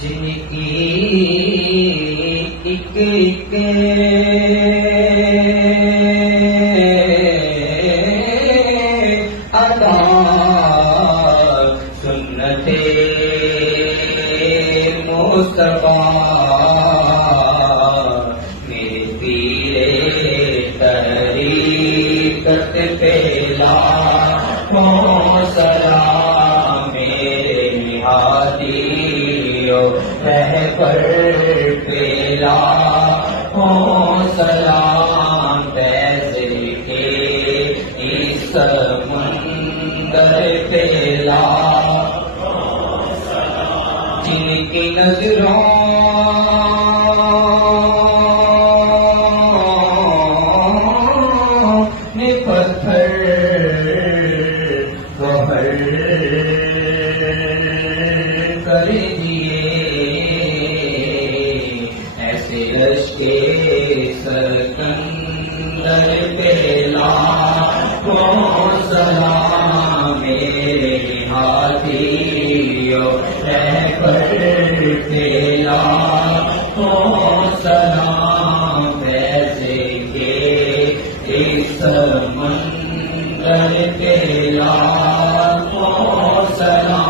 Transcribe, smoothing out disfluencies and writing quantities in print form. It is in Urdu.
جن کی ایک ایک ادا سنت مصطفیٰ میرے پیرے طریقت پہ لاکھوں سلام میرے ہادیو رہبر پہ لاکھوں سلام فیض کے اس سمندر پہ لاکھوں سلام جن کی نظروں نے پتھر گوہر کر دیے ایسے لشکر سکندر پہ لاکھوں سلام میرے ہادیو رہبر پہ لاکھوں سلام ویسے کے اس سمندر پہ لاکھوں سلام